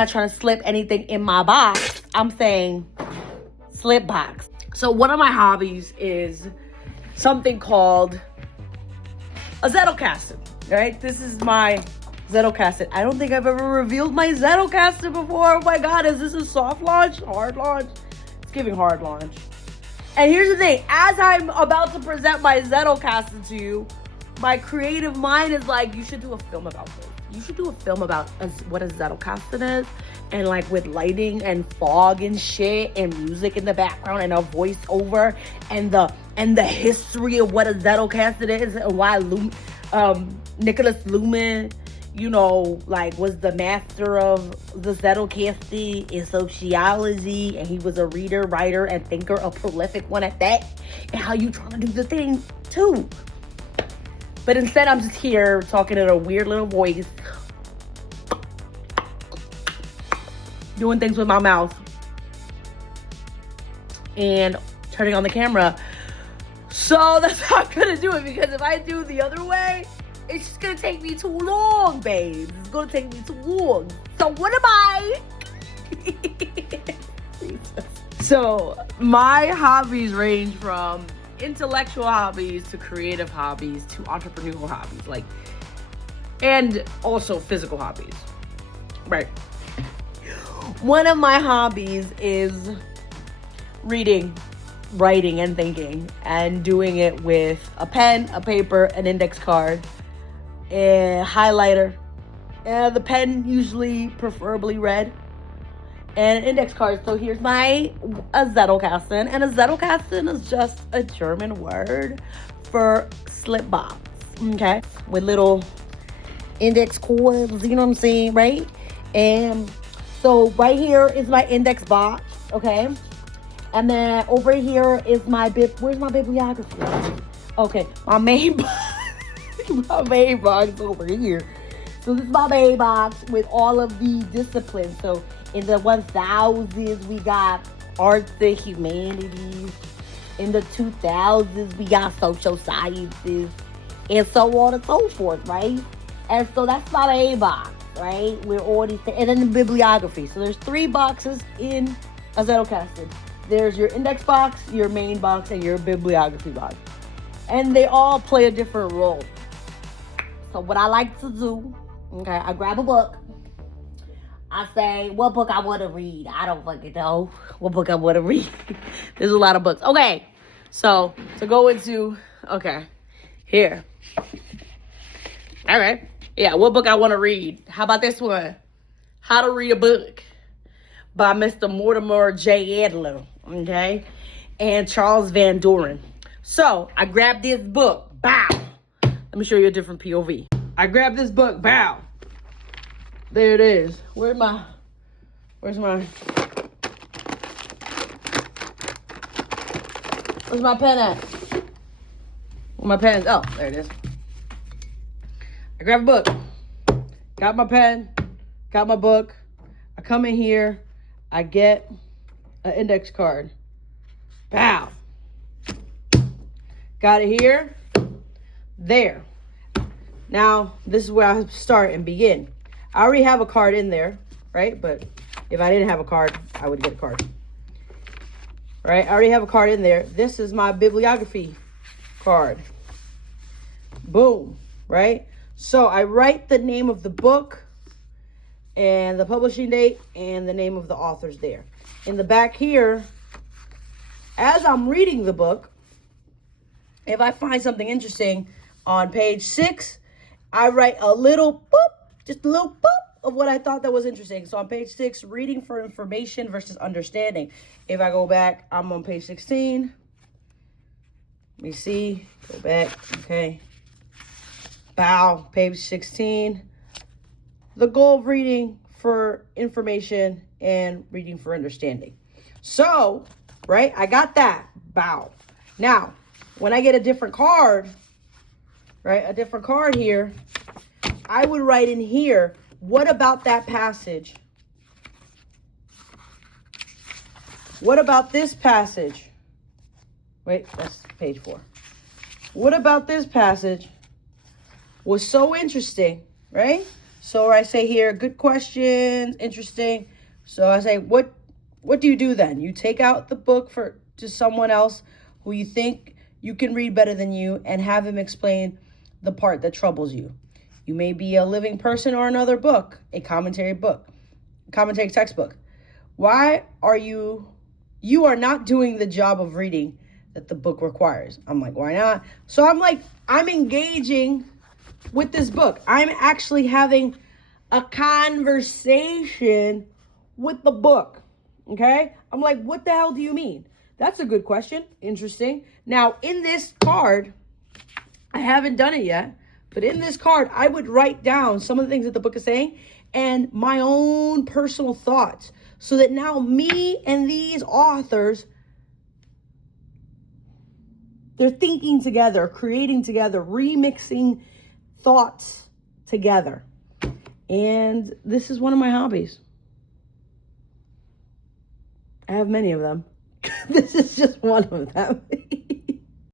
I'm not trying to slip anything in my box. I'm saying slip box. So one of my hobbies is something called a Zettelkasten, right? This is my Zettelkasten. I don't think I've ever revealed my Zettelkasten before. Oh my God, is this a soft launch? Hard launch? It's giving hard launch. And here's the thing, as I'm about to present my Zettelkasten to you, my creative mind is like, you should do a film about this. You should do a film about what a Zettelkasten is, and like with lighting and fog and shit and music in the background and a voiceover and the history of what a Zettelkasten is and why Nicholas Luhmann, you know, like was the master of the Zettelkasten in sociology, and he was a reader, writer, and thinker, a prolific one at that, and how you trying to do the thing too. But instead, I'm just here talking in a weird little voice, doing things with my mouth, and turning on the camera. So that's how I'm gonna do it, because if I do it the other way, it's just gonna take me too long, babe. It's gonna take me too long. So what am I? So my hobbies range from intellectual hobbies to creative hobbies to entrepreneurial hobbies, and also physical hobbies, right? One of my hobbies is reading, writing, and thinking, and doing it with a pen, a paper, an index card, a highlighter, the pen usually preferably red, and an index card. So here's a Zettelkasten, and a Zettelkasten is just a German word for slip box, okay? With little index cords, you know what I'm saying, right? And so right here is my index box, okay? And then over here is where's my bibliography? Okay, my main box over here. So this is my main box with all of the disciplines. So in the 1000s, we got arts and humanities. In the 2000s, we got social sciences, and so on and so forth, right? And so that's my main box, right? We're already, and then the bibliography. So there's 3 boxes in a Zettelkasten. There's your index box, your main box, and your bibliography box. And they all play a different role. So what I like to do, okay, I grab a book. I say, what book I want to read? I don't fucking know what book I want to read. There's a lot of books. Okay, so to go into, okay, here. All right. Yeah, what book I want to read? How about this one? How to Read a Book by Mr. Mortimer J. Adler, okay? And Charles Van Doren. So, I grabbed this book, bow. Let me show you a different POV. I grabbed this book, bow. There it is. Where's my pen at? Where my pen? Oh, there it is. I grab a book, got my pen, got my book. I come in here, I get an index card. Bow. Got it here, there. Now, this is where I start and begin. I already have a card in there, right? But if I didn't have a card, I would get a card. Right? I already have a card in there. This is my bibliography card. Boom, right? So I write the name of the book and the publishing date and the name of the authors there. In the back here, as I'm reading the book, if I find something interesting on page 6, I write a little boop, just a little boop of what I thought that was interesting. So on page 6, reading for information versus understanding. If I go back, I'm on page 16. Let me see, go back, okay. Bow, page 16. The goal of reading for information and reading for understanding. So, right, I got that, bow. Now, when I get a different card, right, a different card here, I would write in here, what about that passage? What about this passage? Wait, that's page 4. What about this passage was so interesting, right? So I say here, good questions, interesting. So I say, what do you do then? You take out the book to someone else who you think you can read better than you and have him explain the part that troubles you. You may be a living person or another book, a commentary textbook. Why are you are not doing the job of reading that the book requires? I'm like, why not? So I'm engaging with this book. I'm actually having a conversation with the book. Okay? I'm like, what the hell do you mean? That's a good question. Interesting. Now, in this card, I haven't done it yet, but in this card, I would write down some of the things that the book is saying and my own personal thoughts, so that now me and these authors, they're thinking together, creating together, remixing thoughts together. And this is one of my hobbies. I have many of them. This is just one of them.